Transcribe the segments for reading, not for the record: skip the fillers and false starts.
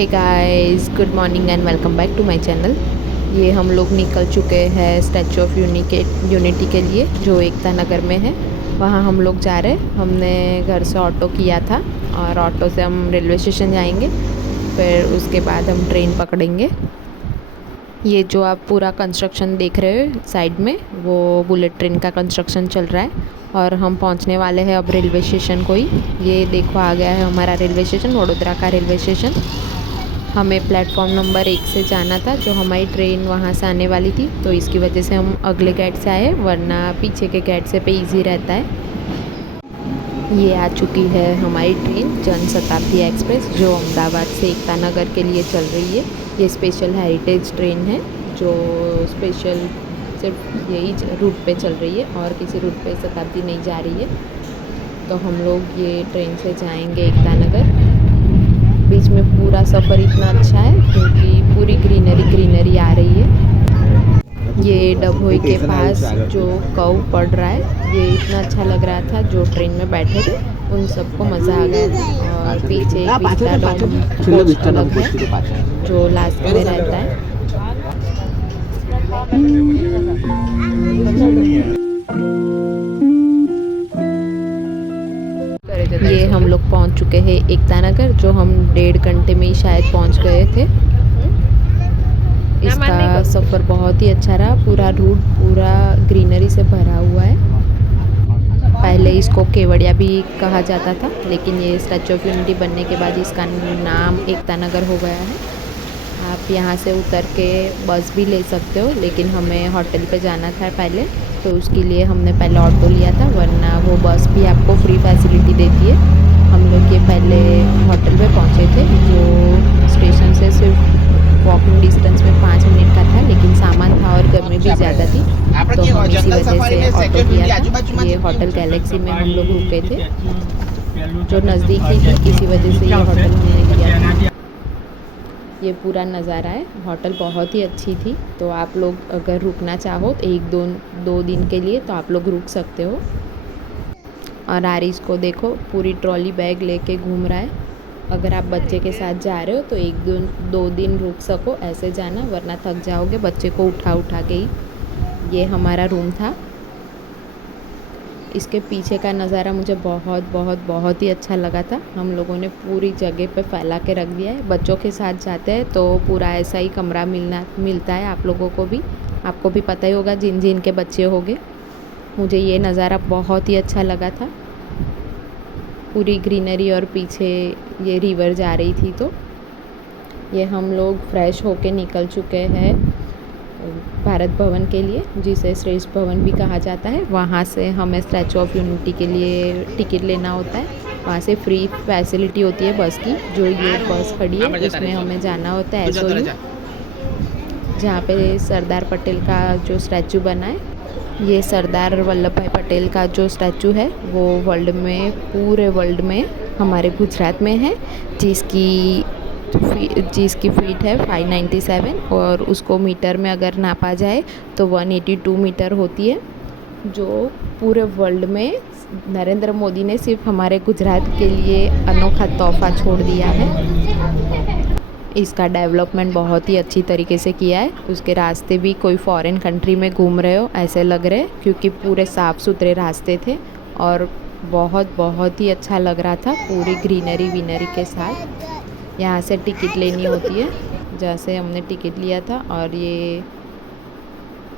Hey guys, good morning and welcome back to my channel. ये हम लोग निकल चुके हैं स्टैचू ऑफ यूनिटी के लिए, जो एकता नगर में है। वहाँ हम लोग जा रहे हैं। हमने घर से ऑटो किया था और ऑटो से हम रेलवे स्टेशन जाएंगे, फिर उसके बाद हम ट्रेन पकड़ेंगे। ये जो आप पूरा कंस्ट्रक्शन देख रहे हो साइड में, वो बुलेट ट्रेन का कंस्ट्रक्शन चल रहा है और हम पहुंचने वाले हैं अब रेलवे स्टेशन को ही। ये देखो आ गया है हमारा रेलवे स्टेशन, वडोदरा का रेलवे स्टेशन। हमें प्लेटफॉर्म नंबर 1 से जाना था, जो हमारी ट्रेन वहाँ से आने वाली थी, तो इसकी वजह से हम अगले गेट से आए, वरना पीछे के गेट से पे ईजी रहता है। ये आ चुकी है हमारी ट्रेन जनशताब्दी एक्सप्रेस, जो अहमदाबाद से एकता नगर के लिए चल रही है। ये स्पेशल हेरिटेज ट्रेन है, जो स्पेशल सिर्फ यही रूट पे चल रही है और किसी रूट पे शताब्दी नहीं जा रही है। तो हम लोग ये ट्रेन से जाएंगे एकता नगर। बीच में पूरा सफ़र इतना अच्छा है क्योंकि पूरी ग्रीनरी आ रही है। ये डभोई के पास जो कर्व पड़ रहा है, ये इतना अच्छा लग रहा था। जो ट्रेन में बैठे थे उन सबको मज़ा आ गया था। और पीछे एक विस्टाडोम कोच अलग है, जो लास्ट में रहता है। ये हम लोग पहुंच चुके हैं एकता नगर, जो हम 1.5 घंटे में ही शायद पहुंच गए थे। इसका सफ़र बहुत ही अच्छा रहा। पूरा रूट पूरा ग्रीनरी से भरा हुआ है। पहले इसको केवड़िया भी कहा जाता था, लेकिन ये स्टैचू ऑफ यूनिटी बनने के बाद इसका नाम एकता नगर हो गया है। आप यहाँ से उतर के बस भी ले सकते हो, लेकिन हमें होटल पे जाना था पहले, तो उसके लिए हमने पहले ऑटो लिया था, वरना वो बस भी आपको फ्री फैसिलिटी देती है। हम लोग ये पहले होटल पे पहुँचे थे, जो स्टेशन से सिर्फ वॉकिंग डिस्टेंस में 5 मिनट का था, लेकिन सामान था और गर्मी भी ज़्यादा थी, तो हम इसी वजह से ऑटो किया था। ये होटल गैलेक्सी में हम लोग रुके थे, जो नज़दीक ही थी, इसी वजह से ये होटल हमने किया था। ये पूरा नज़ारा है। होटल बहुत ही अच्छी थी, तो आप लोग अगर रुकना चाहो तो 1-2 दिन के लिए तो आप लोग रुक सकते हो। और आरिस को देखो, पूरी ट्रॉली बैग लेके घूम रहा है। अगर आप बच्चे के साथ जा रहे हो तो 1-2 दिन रुक सको, ऐसे जाना, वरना थक जाओगे बच्चे को उठा के ही। ये हमारा रूम था। इसके पीछे का नज़ारा मुझे बहुत ही अच्छा लगा था। हम लोगों ने पूरी जगह पे फैला के रख दिया है। बच्चों के साथ जाते हैं तो पूरा ऐसा ही कमरा मिलता है आप लोगों को भी। आपको भी पता ही होगा जिन के बच्चे होंगे। मुझे ये नज़ारा बहुत ही अच्छा लगा था। पूरी ग्रीनरी और पीछे ये रिवर जा रही थी। तो ये हम लोग फ्रेश होके निकल चुके हैं भारत भवन के लिए, जिसे श्रेष्ठ भवन भी कहा जाता है। वहाँ से हमें स्टैचू ऑफ यूनिटी के लिए टिकट लेना होता है। वहाँ से फ्री फैसिलिटी होती है बस की। जो ये बस खड़ी है उसमें हमें जाना होता है SOU, जहाँ पे सरदार पटेल का जो स्टैचू बना है। ये सरदार वल्लभ भाई पटेल का जो स्टैचू है वो पूरे वर्ल्ड में हमारे गुजरात में है, जिसकी फीट है 597, और उसको मीटर में अगर नापा जाए तो 182 मीटर होती है। जो पूरे वर्ल्ड में नरेंद्र मोदी ने सिर्फ हमारे गुजरात के लिए अनोखा तोहफा छोड़ दिया है। इसका डेवलपमेंट बहुत ही अच्छी तरीके से किया है। उसके रास्ते भी कोई फॉरेन कंट्री में घूम रहे हो ऐसे लग रहे, क्योंकि पूरे साफ़ सुथरे रास्ते थे और बहुत ही अच्छा लग रहा था, पूरी ग्रीनरी के साथ। यहाँ से टिकट लेनी होती है, जैसे हमने टिकट लिया था। और ये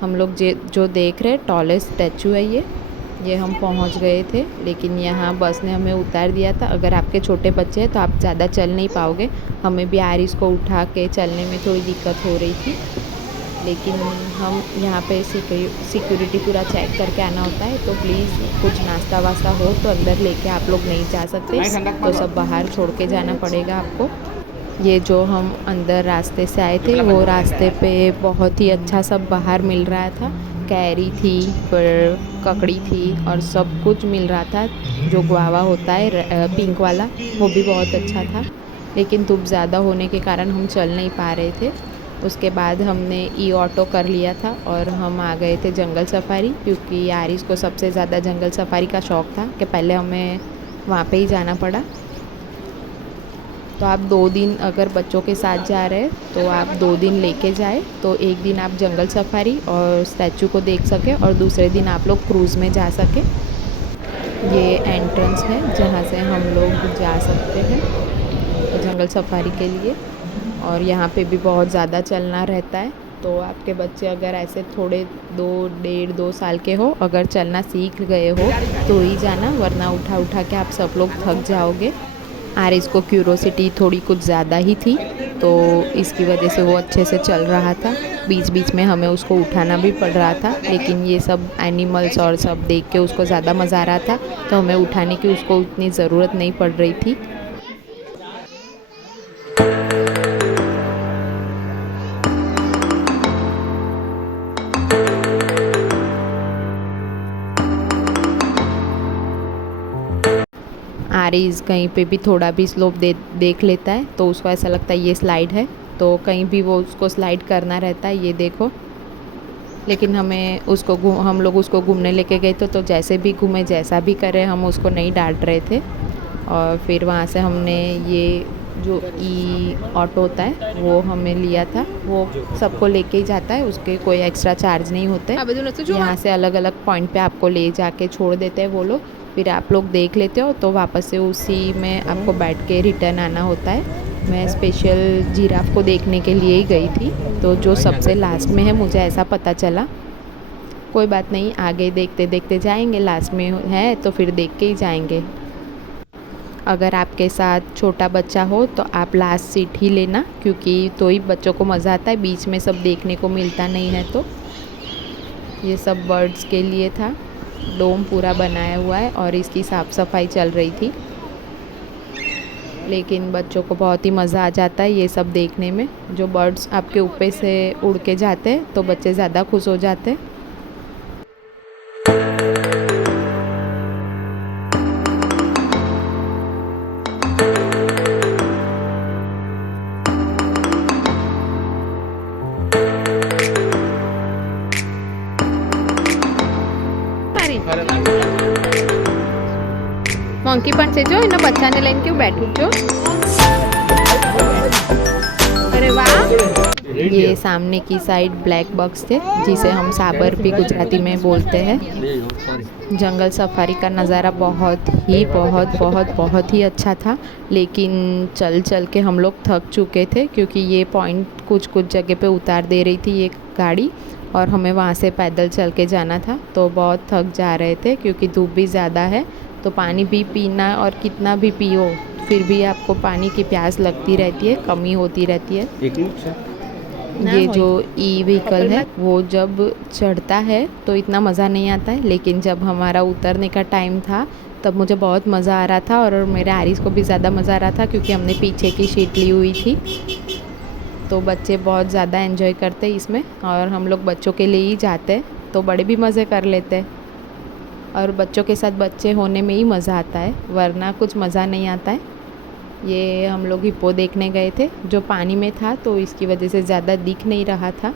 हम लोग जो देख रहे टॉलेस्ट स्टैचू है ये हम पहुंच गए थे, लेकिन यहाँ बस ने हमें उतार दिया था। अगर आपके छोटे बच्चे हैं तो आप ज़्यादा चल नहीं पाओगे। हमें भी आरिस को उठा के चलने में थोड़ी दिक्कत हो रही थी, लेकिन हम यहाँ पे सिक्योरिटी पूरा चेक करके आना होता है। तो प्लीज़ कुछ नाश्ता वास्ता हो तो अंदर लेके आप लोग नहीं जा सकते, तो सब बाहर छोड़ के जाना पड़ेगा आपको। ये जो हम अंदर रास्ते से आए थे, वो रास्ते पे बहुत ही अच्छा सब बाहर मिल रहा था। कैरी थी, फिर ककड़ी थी और सब कुछ मिल रहा था। जो गुआवा होता है पिंक वाला, वो भी बहुत अच्छा था, लेकिन धूप ज़्यादा होने के कारण हम चल नहीं पा रहे थे। उसके बाद हमने ऑटो कर लिया था और हम आ गए थे जंगल सफारी, क्योंकि आरिस को सबसे ज़्यादा जंगल सफारी का शौक़ था कि पहले हमें वहाँ पे ही जाना पड़ा। तो आप 2 दिन अगर बच्चों के साथ जा रहे हैं तो आप 2 दिन लेके जाए, तो एक दिन आप जंगल सफारी और स्टैचू को देख सके और दूसरे दिन आप लोग क्रूज़ में जा सके। ये एंट्रेंस है जहाँ से हम लोग जा सकते हैं जंगल सफारी के लिए। और यहाँ पे भी बहुत ज़्यादा चलना रहता है, तो आपके बच्चे अगर ऐसे थोड़े 2 साल के हो, अगर चलना सीख गए हो तो ही जाना, वरना उठा उठा के आप सब लोग थक जाओगे। आरिस को क्यूरोसिटी थोड़ी कुछ ज़्यादा ही थी, तो इसकी वजह से वो अच्छे से चल रहा था। बीच बीच में हमें उसको उठाना भी पड़ रहा था, लेकिन ये सब एनिमल्स और सब देख के उसको ज़्यादा मज़ा आ रहा था, तो हमें उठाने की उसको उतनी ज़रूरत नहीं पड़ रही थी। आरिस कहीं पे भी थोड़ा भी स्लोप देख लेता है तो उसको ऐसा लगता है ये स्लाइड है, तो कहीं भी वो उसको स्लाइड करना रहता है, ये देखो। लेकिन हम लोग उसको घूमने लेके गए थे, तो जैसे भी घूमे जैसा भी करे हम उसको नहीं डांट रहे थे। और फिर वहाँ से हमने ये जो ई ऑटो होता है वो हमें लिया था, वो सबको लेके ही जाता है, उसके कोई एक्स्ट्रा चार्ज नहीं होते। यहाँ से अलग अलग पॉइंट पे आपको ले जाके छोड़ देते हैं वो लोग, फिर आप लोग देख लेते हो तो वापस से उसी में आपको बैठ के रिटर्न आना होता है। मैं स्पेशल जिराफ को देखने के लिए ही गई थी, तो जो सबसे लास्ट में है मुझे ऐसा पता चला। कोई बात नहीं, आगे देखते देखते जाएंगे, लास्ट में है तो फिर देख के ही जाएंगे। अगर आपके साथ छोटा बच्चा हो तो आप लास्ट सीट ही लेना, क्योंकि तो ही बच्चों को मज़ा आता है, बीच में सब देखने को मिलता नहीं है। तो ये सब बर्ड्स के लिए था, डोम पूरा बनाया हुआ है और इसकी साफ़ सफाई चल रही थी। लेकिन बच्चों को बहुत ही मज़ा आ जाता है ये सब देखने में। जो बर्ड्स आपके ऊपर से उड़ के जाते हैं तो बच्चे ज़्यादा खुश हो जाते हैं। मंकी पण से जो इन बच्चा ने लेन क्यों बैठू जो। अरे वाह, ये सामने की साइड ब्लैक बक्स थे जिसे हम साबर भी गुजराती में बोलते हैं। जंगल सफारी का नज़ारा बहुत ही अच्छा था, लेकिन चल चल के हम लोग थक चुके थे, क्योंकि ये पॉइंट कुछ जगह पे उतार दे रही थी ये गाड़ी, और हमें वहाँ से पैदल चल के जाना था, तो बहुत थक जा रहे थे क्योंकि धूप भी ज़्यादा है। तो पानी भी पीना, और कितना भी पियो फिर भी आपको पानी की प्यास लगती रहती है, कमी होती रहती है। ये जो ई व्हीकल है वो जब चढ़ता है तो इतना मज़ा नहीं आता है, लेकिन जब हमारा उतरने का टाइम था तब मुझे बहुत मज़ा आ रहा था, और मेरे आरिस को भी ज़्यादा मज़ा आ रहा था क्योंकि हमने पीछे की सीट ली हुई थी। तो बच्चे बहुत ज़्यादा एंजॉय करते हैं इसमें, और हम लोग बच्चों के लिए ही जाते हैं तो बड़े भी मज़े कर लेते हैं। और बच्चों के साथ बच्चे होने में ही मज़ा आता है, वरना कुछ मज़ा नहीं आता है। ये हम लोग हिप्पो देखने गए थे जो पानी में था, तो इसकी वजह से ज़्यादा दिख नहीं रहा था।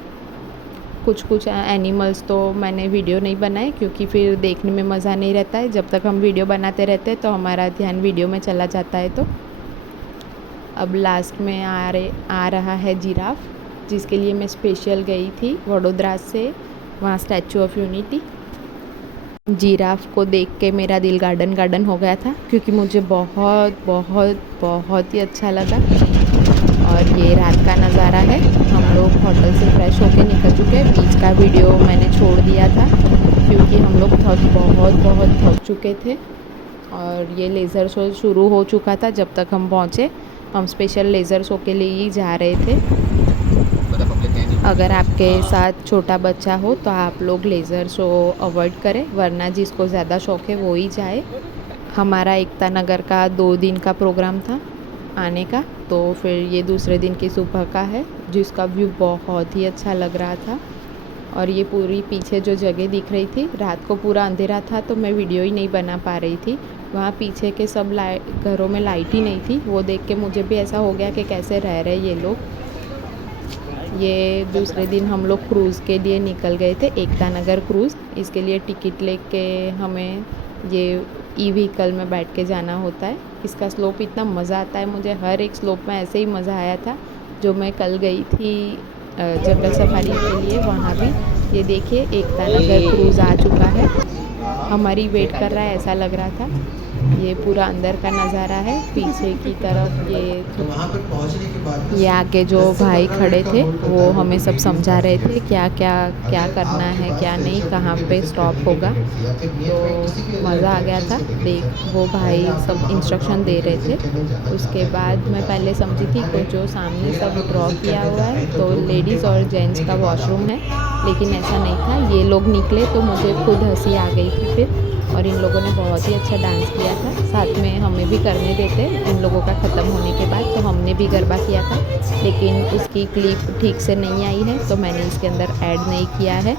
कुछ एनिमल्स तो मैंने वीडियो नहीं बनाए, क्योंकि फिर देखने में मज़ा नहीं रहता है। जब तक हम वीडियो बनाते रहते हैं तो हमारा ध्यान वीडियो में चला जाता है। तो अब लास्ट में आ रहा है जिराफ, जिसके लिए मैं स्पेशल गई थी वडोदरा से, वहाँ स्टैचू ऑफ यूनिटी। जिराफ को देख के मेरा दिल गार्डन हो गया था, क्योंकि मुझे बहुत ही अच्छा लगा। और ये रात का नज़ारा है, हम लोग होटल से फ्रेश होके निकल चुके हैं। बीच का वीडियो मैंने छोड़ दिया था क्योंकि हम लोग बहुत थक चुके थे, और ये लेज़र शो शुरू हो चुका था जब तक हम पहुँचे। हम स्पेशल लेज़र शो के लिए ही जा रहे थे। अगर आपके साथ छोटा बच्चा हो तो आप लोग लेज़र शो अवॉइड करें, वरना जिसको ज़्यादा शौक़ है वो ही जाए। हमारा एकता नगर का 2 दिन का प्रोग्राम था आने का, तो फिर ये दूसरे दिन की सुबह का है, जिसका व्यू बहुत ही अच्छा लग रहा था। और ये पूरी पीछे जो जगह दिख रही थी, रात को पूरा अंधेरा था तो मैं वीडियो ही नहीं बना पा रही थी। वहाँ पीछे के सब घरों में लाइट ही नहीं थी, वो देख के मुझे भी ऐसा हो गया कि कैसे रह रहे ये लोग। ये दूसरे दिन हम लोग क्रूज़ के लिए निकल गए थे, एकता नगर क्रूज़। इसके लिए टिकट लेके हमें ये ई व्हीकल में बैठ के जाना होता है। इसका स्लोप इतना मज़ा आता है, मुझे हर एक स्लोप में ऐसे ही मज़ा आया था। जो मैं कल गई थी जंगल सफारी के लिए, वहाँ भी ये देखिए एकता नगर क्रूज़ आ चुका है, हमारी वेट कर रहा है ऐसा लग रहा था। ये पूरा अंदर का नज़ारा है, पीछे की तरफ ये आगे जो भाई खड़े थे वो हमें सब समझा रहे थे क्या क्या क्या करना है, क्या नहीं, कहाँ पे स्टॉप होगा। तो मज़ा आ गया था देख, वो भाई सब इंस्ट्रक्शन दे रहे थे। उसके बाद मैं पहले समझी थी कि जो सामने सब ड्रॉ किया हुआ है तो लेडीज़ और जेंट्स का वॉशरूम है, लेकिन ऐसा नहीं था। ये लोग निकले तो मुझे खुद हंसी आ गई थी फिर, और इन लोगों ने बहुत ही अच्छा डांस किया था। साथ में हमें भी करने देते इन लोगों का ख़त्म होने के बाद, तो हमने भी गरबा किया था, लेकिन उसकी क्लिप ठीक से नहीं आई है तो मैंने इसके अंदर ऐड नहीं किया है।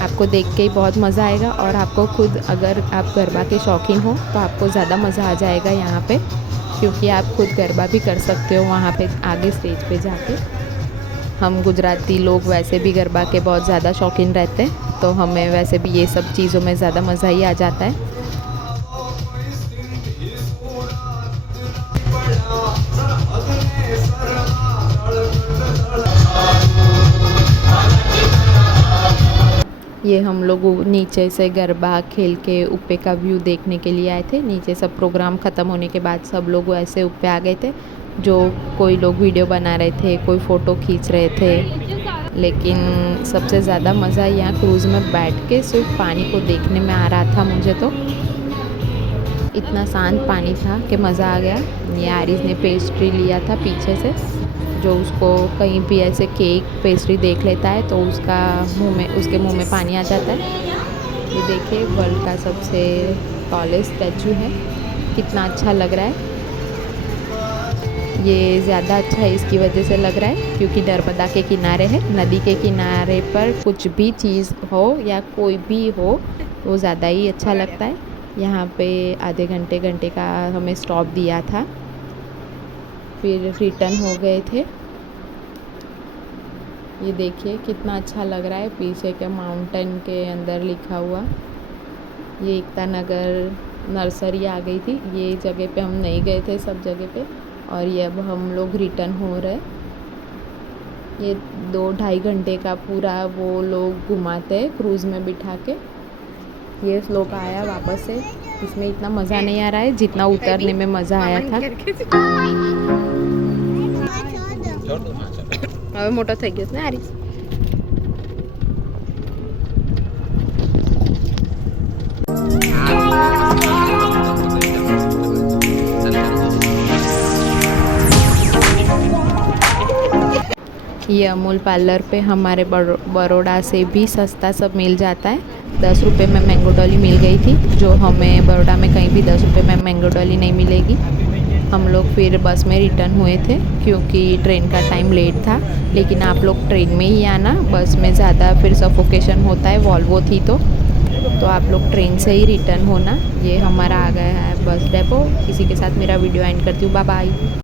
आपको देख के ही बहुत मज़ा आएगा, और आपको खुद अगर आप गरबा के शौकीन हो तो आपको ज़्यादा मज़ा आ जाएगा यहाँ पे, क्योंकि आप खुद गरबा भी कर सकते हो वहाँ पे आगे स्टेज पे जाके। हम गुजराती लोग वैसे भी गरबा के बहुत ज़्यादा शौकीन रहते हैं, तो हमें वैसे भी ये सब चीज़ों में ज़्यादा मज़ा ही आ जाता है। ये हम लोग नीचे से गरबा खेल के ऊपर का व्यू देखने के लिए आए थे। नीचे सब प्रोग्राम ख़त्म होने के बाद सब लोग ऐसे ऊपर आ गए थे, जो कोई लोग वीडियो बना रहे थे, कोई फ़ोटो खींच रहे थे। लेकिन सबसे ज़्यादा मज़ा यहाँ क्रूज़ में बैठ के सिर्फ पानी को देखने में आ रहा था मुझे तो। इतना शांत पानी था कि मज़ा आ गया। ये आरिज़ ने पेस्ट्री लिया था पीछे से, जो उसको कहीं भी ऐसे केक पेस्ट्री देख लेता है तो उसके मुंह में पानी आ जाता है। ये देखिए वर्ल्ड का सबसे टॉलेस्ट स्टैचू है, कितना अच्छा लग रहा है। ये ज़्यादा अच्छा इसकी वजह से लग रहा है क्योंकि नर्मदा के किनारे है। नदी के किनारे पर कुछ भी चीज़ हो या कोई भी हो वो ज़्यादा ही अच्छा लगता है। यहाँ पे आधे घंटे का हमें स्टॉप दिया था, फिर रिटर्न हो गए थे। ये देखिए कितना अच्छा लग रहा है, पीछे के माउंटेन के अंदर लिखा हुआ। ये एकता नगर नर्सरी आ गई थी, ये जगह पे हम नहीं गए थे सब जगह पे, और ये अब हम लोग रिटर्न हो रहे। ये 2-2.5 घंटे का पूरा वो लोग घुमाते हैं क्रूज़ में बिठा के। ये स्लोप आया वापस से, इसमें इतना मज़ा नहीं आ रहा है जितना उतरने में मज़ा आया था। હવે મોટો થઈ ગયો ને આરીસ। ये अमूल पार्लर पे हमारे बड़ौदा से भी सस्ता सब मिल जाता है। 10 रुपये में मैंगो डॉली मिल गई थी, जो हमें बड़ौदा में कहीं भी 10 रुपये में मैंगो डॉली नहीं मिलेगी। हम लोग फिर बस में रिटर्न हुए थे क्योंकि ट्रेन का टाइम लेट था। लेकिन आप लोग ट्रेन में ही आना, बस में ज़्यादा फिर सफोकेशन होता है, वॉल्वो थी तो आप लोग ट्रेन से ही रिटर्न होना। ये हमारा आ गया है बस डेपो। इसी के साथ मेरा वीडियो एंड करती हूँ, बाय बाय।